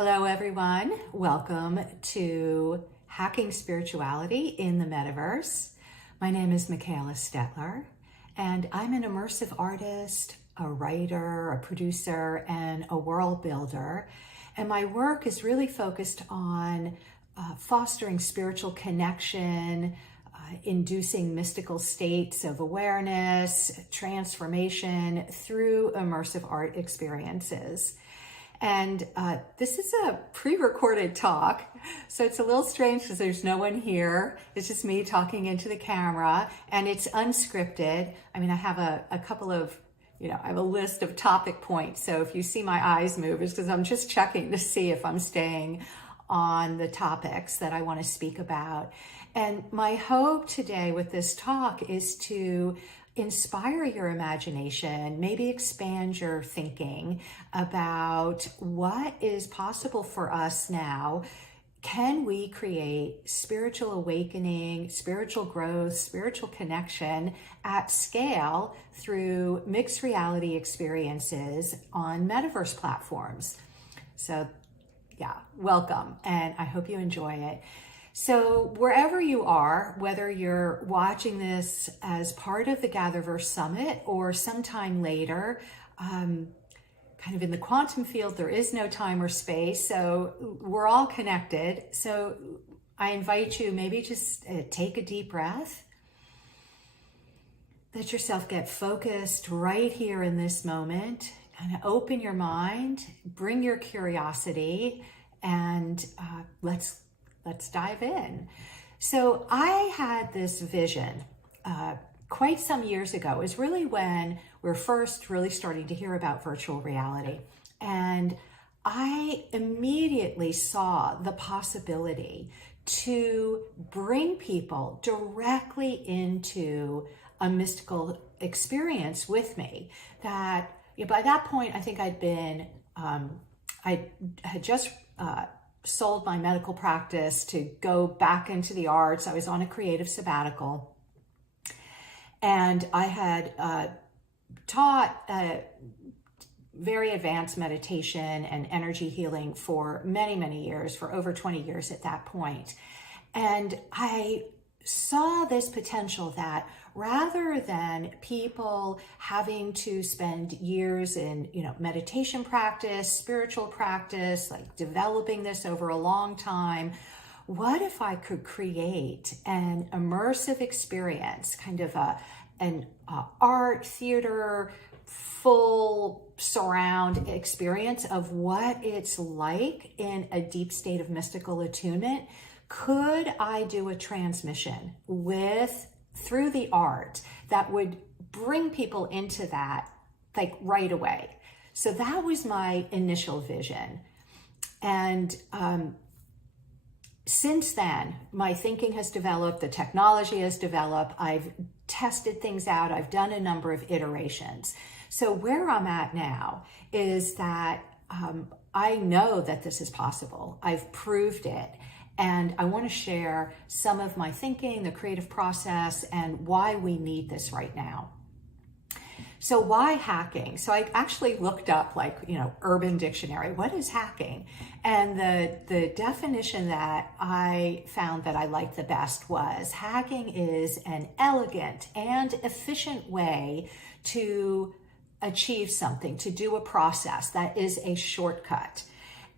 Hello, everyone. Welcome to Hacking Spirituality in the Metaverse. My name is Mikhaila Stettler, and I'm an immersive artist, a writer, a producer, and a world builder. And my work is really focused on fostering spiritual connection, inducing mystical states of awareness, transformation through immersive art experiences. And this is a pre-recorded talk, so it's a little strange because there's no one here. It's just me talking into the camera, and it's unscripted. I mean, I have a couple of, I have a list of topic points. So if you see my eyes move, it's because I'm just checking to see if I'm staying on the topics that I want to speak about. And my hope today with this talk is to inspire your imagination, maybe expand your thinking about what is possible for us now. Can we create spiritual awakening, spiritual growth, spiritual connection at scale through mixed reality experiences on Metaverse platforms? So yeah, welcome, and I hope you enjoy it. So wherever you are, whether you're watching this as part of the Gatherverse Summit or sometime later, kind of in the quantum field, there is no time or space, so we're all connected. So I invite you, maybe just take a deep breath. Let yourself get focused right here in this moment, and open your mind, bring your curiosity, and let's dive in. So I had this vision quite some years ago. It was really when we were first really starting to hear about virtual reality. And I immediately saw the possibility to bring people directly into a mystical experience with me. That by that point, I think I had just sold my medical practice to go back into the arts. I was on a creative sabbatical, and I had taught very advanced meditation and energy healing for many, many years, for over 20 years at that point. And I saw this potential that rather than people having to spend years in, meditation practice, spiritual practice, like developing this over a long time, what if I could create an immersive experience, kind of an art, theater, full surround experience of what it's like in a deep state of mystical attunement? Could I do a transmission through the art that would bring people into that like right away? So that was my initial vision. And since then, my thinking has developed, the technology has developed, I've tested things out, I've done a number of iterations. So where I'm at now is that I know that this is possible. I've proved it. And I want to share some of my thinking, the creative process, and why we need this right now. So why hacking? So I actually looked up Urban Dictionary, what is hacking? And the definition that I found that I liked the best was hacking is an elegant and efficient way to achieve something, to do a process that is a shortcut.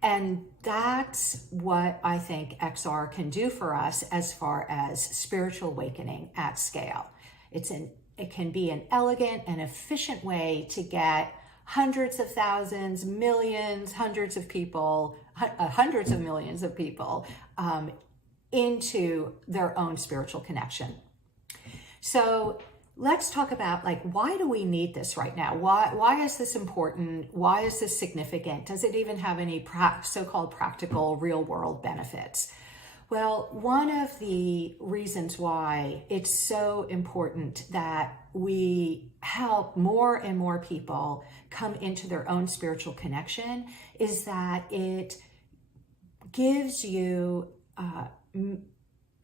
And that's what I think XR can do for us as far as spiritual awakening at scale. It can be an elegant and efficient way to get hundreds of thousands, millions, hundreds of millions of people into their own spiritual connection. So let's talk about why do we need this right now? Why is this important? Why is this significant? Does it even have any so-called practical real world benefits? Well, one of the reasons why it's so important that we help more and more people come into their own spiritual connection is that it gives you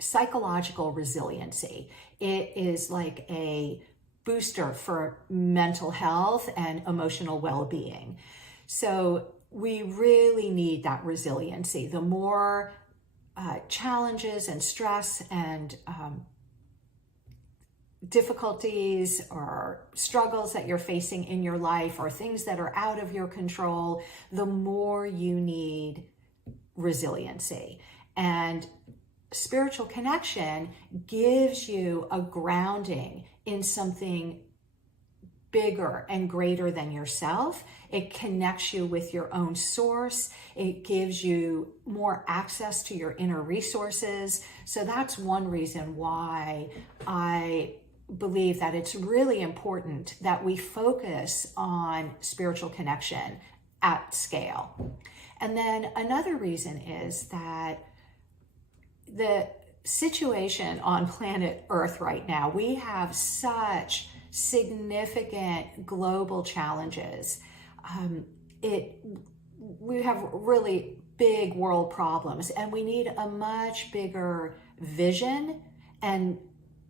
psychological resiliency. It is like a booster for mental health and emotional well-being. So we really need that resiliency. The more challenges and stress and difficulties or struggles that you're facing in your life, or things that are out of your control, the more you need resiliency. And spiritual connection gives you a grounding in something bigger and greater than yourself. It connects you with your own source. It gives you more access to your inner resources. So that's one reason why I believe that it's really important that we focus on spiritual connection at scale. And then another reason is that the situation on planet Earth right now, we have such significant global challenges. We have really big world problems, and we need a much bigger vision and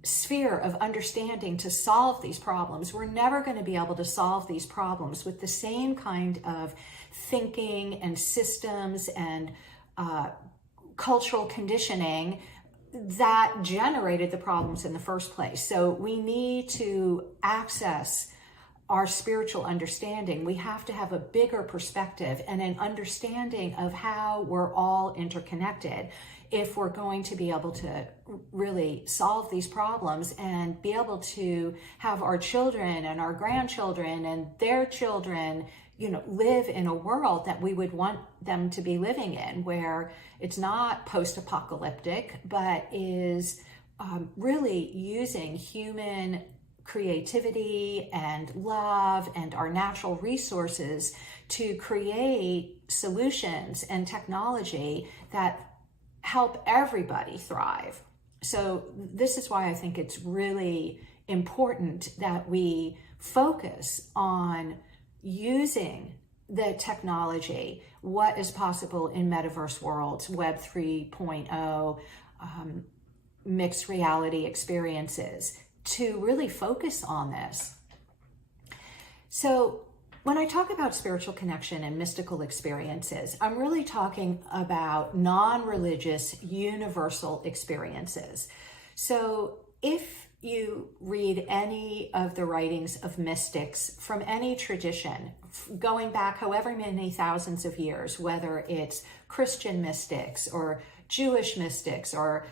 sphere of understanding to solve these problems. We're never going to be able to solve these problems with the same kind of thinking and systems and cultural conditioning that generated the problems in the first place. So we need to access our spiritual understanding. We have to have a bigger perspective and an understanding of how we're all interconnected if we're going to be able to really solve these problems and be able to have our children and our grandchildren and their children, live in a world that we would want them to be living in, where it's not post-apocalyptic, but is really using human creativity and love and our natural resources to create solutions and technology that help everybody thrive. So this is why I think it's really important that we focus on using the technology, what is possible in metaverse worlds, Web 3.0, mixed reality experiences, to really focus on this. So when I talk about spiritual connection and mystical experiences, I'm really talking about non-religious, universal experiences. So if you read any of the writings of mystics from any tradition, going back however many thousands of years, whether it's Christian mystics or Jewish mystics or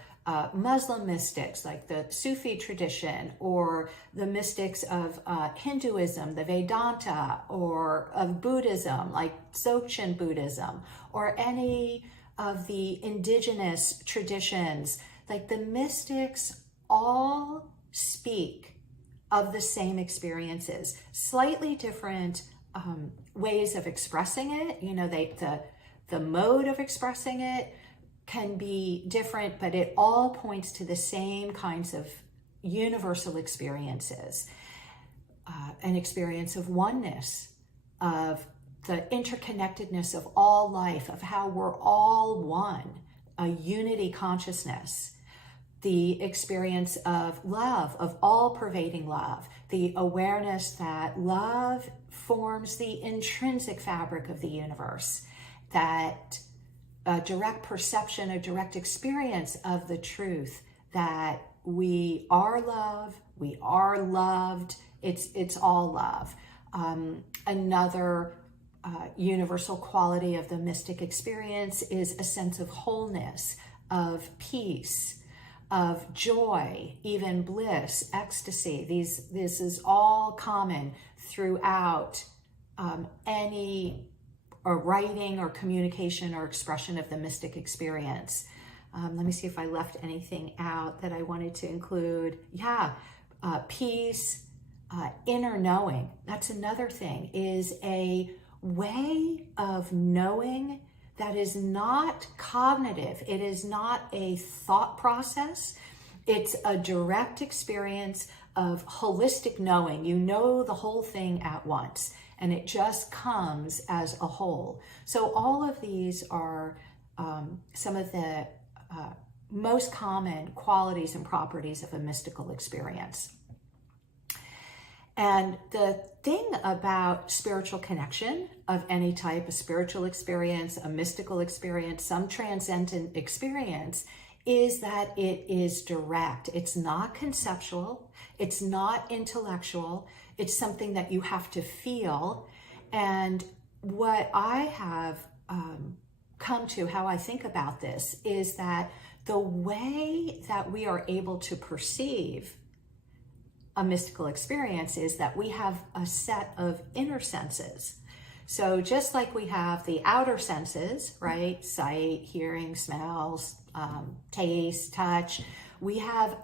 Muslim mystics like the Sufi tradition, or the mystics of Hinduism, the Vedanta, or of Buddhism like Dzogchen Buddhism, or any of the indigenous traditions, like the mystics all speak of the same experiences, slightly different ways of expressing it. The mode of expressing it can be different, but it all points to the same kinds of universal experiences. An experience of oneness, of the interconnectedness of all life, of how we're all one, a unity consciousness. The experience of love, of all-pervading love, the awareness that love forms the intrinsic fabric of the universe, that a direct perception, a direct experience of the truth that we are love, we are loved, it's all love. Another universal quality of the mystic experience is a sense of wholeness, of peace, of joy, even bliss, ecstasy. This is all common throughout any writing or communication or expression of the mystic experience. Let me see if I left anything out that I wanted to include. Peace, inner knowing. That's another thing, is a way of knowing that is not cognitive. It is not a thought process. It's a direct experience of holistic knowing. You know the whole thing at once, and it just comes as a whole. So all of these are some of the most common qualities and properties of a mystical experience. And the thing about spiritual connection of any type, a spiritual experience, a mystical experience, some transcendent experience, is that it is direct. It's not conceptual. It's not intellectual. It's something that you have to feel. And what I have come to, how I think about this, is that the way that we are able to perceive a mystical experience is that we have a set of inner senses. So just like we have the outer senses, right? Sight, hearing, smells, taste, touch, we have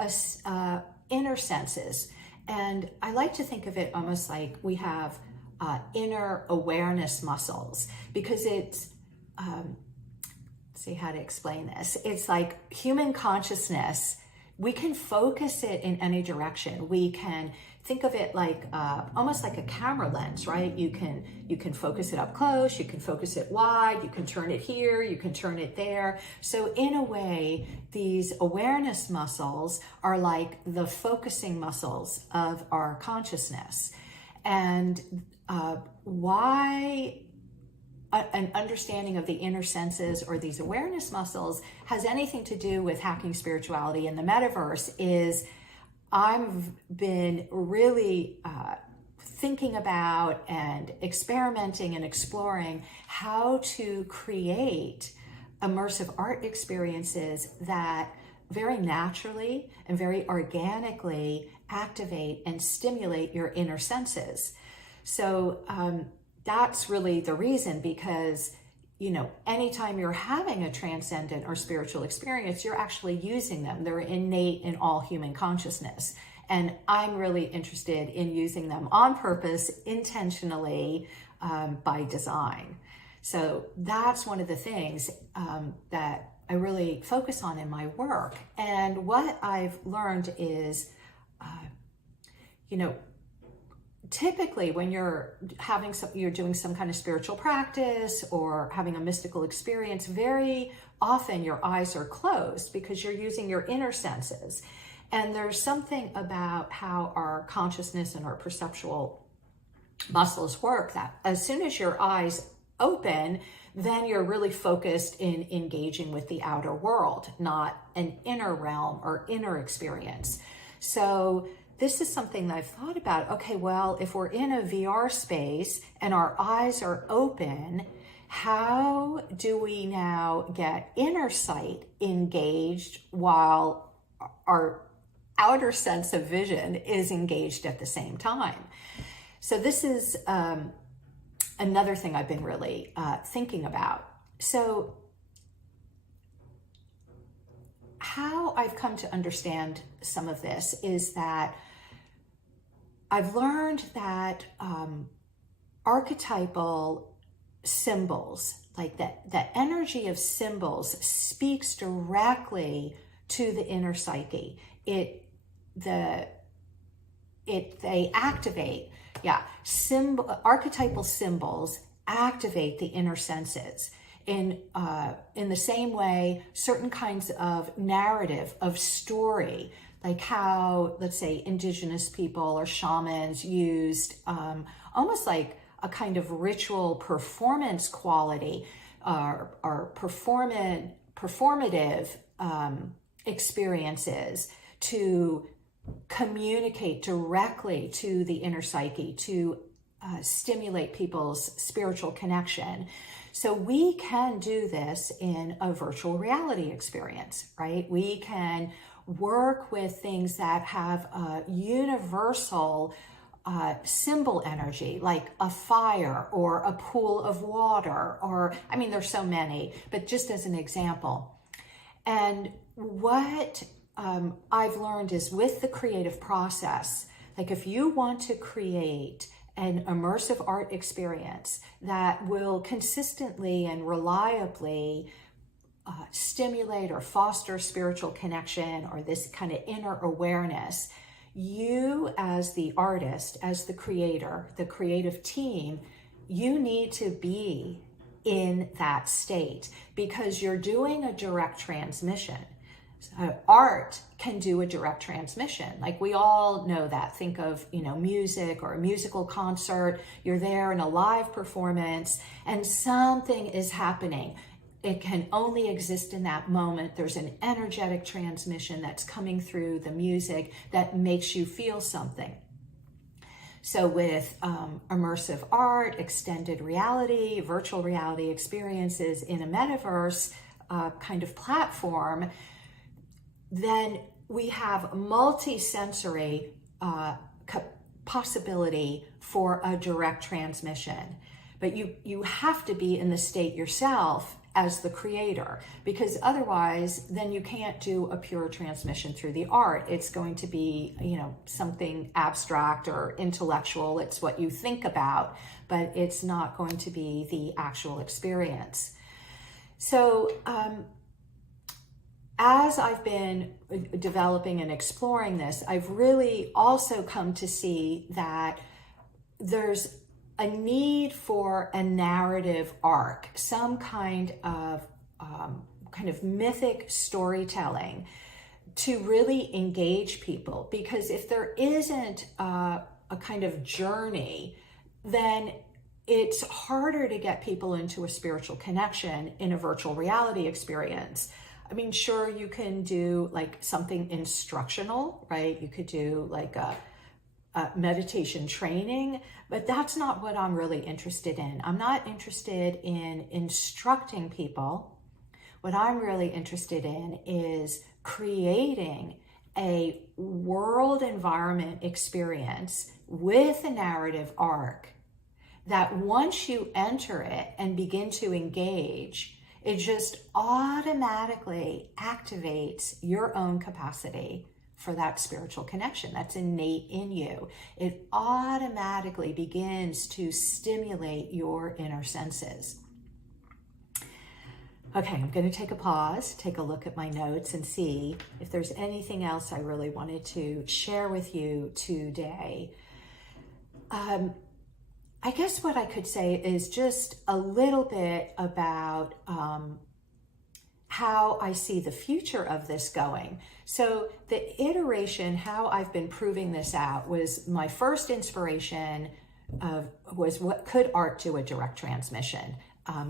inner senses. And I like to think of it almost like we have inner awareness muscles, because it's, see how to explain this. It's like human consciousness. We can focus it in any direction. We can think of it like almost like a camera lens, right? You can focus it up close, you can focus it wide, you can turn it here, you can turn it there. So in a way, these awareness muscles are like the focusing muscles of our consciousness. And why an understanding of the inner senses or these awareness muscles has anything to do with hacking spirituality in the metaverse is I've been really thinking about and experimenting and exploring how to create immersive art experiences that very naturally and very organically activate and stimulate your inner senses. So that's really the reason, because, you know, anytime you're having a transcendent or spiritual experience, you're actually using them. They're innate in all human consciousness. And I'm really interested in using them on purpose, intentionally, by design. So that's one of the things that I really focus on in my work. And what I've learned is, you know, typically when you're doing some kind of spiritual practice or having a mystical experience, very often your eyes are closed because you're using your inner senses. And there's something about how our consciousness and our perceptual muscles work that as soon as your eyes open, then you're really focused in engaging with the outer world, not an inner realm or inner experience. So this is something that I've thought about. Okay, well, if we're in a VR space and our eyes are open, how do we now get inner sight engaged while our outer sense of vision is engaged at the same time? So this is another thing I've been really thinking about. So how I've come to understand some of this is that I've learned that archetypal symbols, like the energy of symbols, speaks directly to the inner psyche. They activate, archetypal symbols activate the inner senses. In the same way, certain kinds of narrative, of story, like how, let's say, indigenous people or shamans used almost like a kind of ritual performance quality or performative experiences to communicate directly to the inner psyche, to stimulate people's spiritual connection. So we can do this in a virtual reality experience, right? We can work with things that have a universal symbol energy, like a fire or a pool of water, or, I mean, there's so many, but just as an example. And what I've learned is with the creative process, like if you want to create an immersive art experience that will consistently and reliably stimulate or foster spiritual connection or this kind of inner awareness, you as the artist, as the creator, the creative team, you need to be in that state because you're doing a direct transmission. Art can do a direct transmission. Like we all know that. Think of, music or a musical concert. You're there in a live performance and something is happening. It can only exist in that moment. There's an energetic transmission that's coming through the music that makes you feel something. So with immersive art, extended reality, virtual reality experiences in a metaverse kind of platform, then we have multi-sensory possibility for a direct transmission. But you have to be in the state yourself as the creator, because otherwise then you can't do a pure transmission through the art. It's going to be, something abstract or intellectual. It's what you think about, but it's not going to be the actual experience. So as I've been developing and exploring this, I've really also come to see that there's a need for a narrative arc, some kind of mythic storytelling to really engage people. Because if there isn't a kind of journey, then it's harder to get people into a spiritual connection in a virtual reality experience. I mean, sure, you can do like something instructional, right? You could do like a meditation training, but that's not what I'm really interested in. I'm not interested in instructing people. What I'm really interested in is creating a world environment experience with a narrative arc that once you enter it and begin to engage, it just automatically activates your own capacity for that spiritual connection that's innate in you. It automatically begins to stimulate your inner senses. Okay, I'm going to take a pause, take a look at my notes and see if there's anything else I really wanted to share with you today. I guess what I could say is just a little bit about how I see the future of this going. So the iteration, how I've been proving this out, was my first inspiration was what could art do a direct transmission?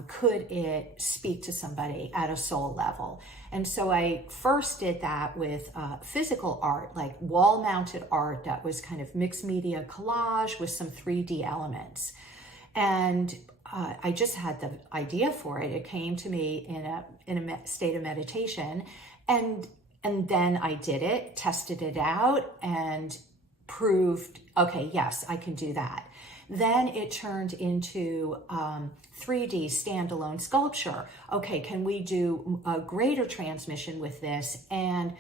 Could it speak to somebody at a soul level? And so I first did that with physical art, like wall-mounted art that was kind of mixed media collage with some 3D elements. And I just had the idea for it. It came to me in a state of meditation, and then I did it, tested it out, and proved, okay, yes, I can do that. Then it turned into 3D standalone sculpture. Okay, can we do a greater transmission with this and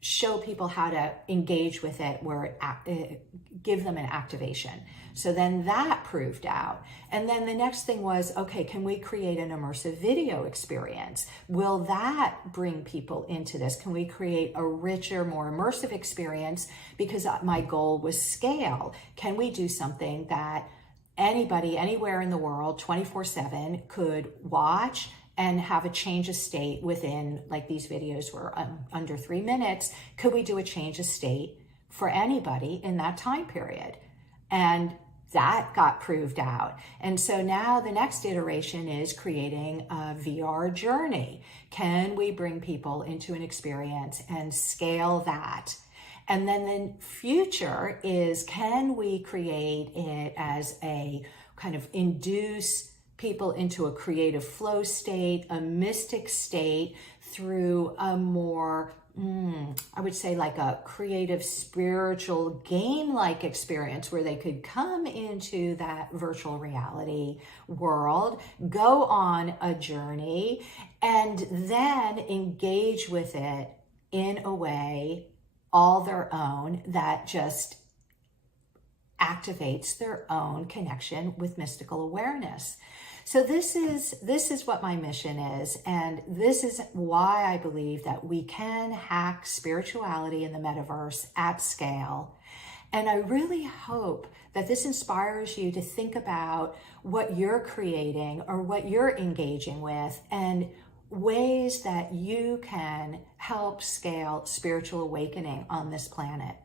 show people how to engage with it, where it give them an activation? So then that proved out. And then the next thing was, okay, can we create an immersive video experience? Will that bring people into this? Can we create a richer, more immersive experience? Because my goal was scale. Can we do something that anybody, anywhere in the world, 24/7 could watch and have a change of state within, like these videos were under 3 minutes. Could we do a change of state for anybody in that time period? And that got proved out. And so now the next iteration is creating a VR journey. Can we bring people into an experience and scale that? And then the future is, can we create it as a kind of induce people into a creative flow state, a mystic state, through a more, I would say like a creative, spiritual, game-like experience where they could come into that virtual reality world, go on a journey, and then engage with it in a way all their own that just activates their own connection with mystical awareness. So this is what my mission is, and this is why I believe that we can hack spirituality in the metaverse at scale. And I really hope that this inspires you to think about what you're creating or what you're engaging with, and ways that you can help scale spiritual awakening on this planet.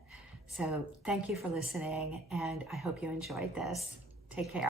So thank you for listening, and I hope you enjoyed this. Take care.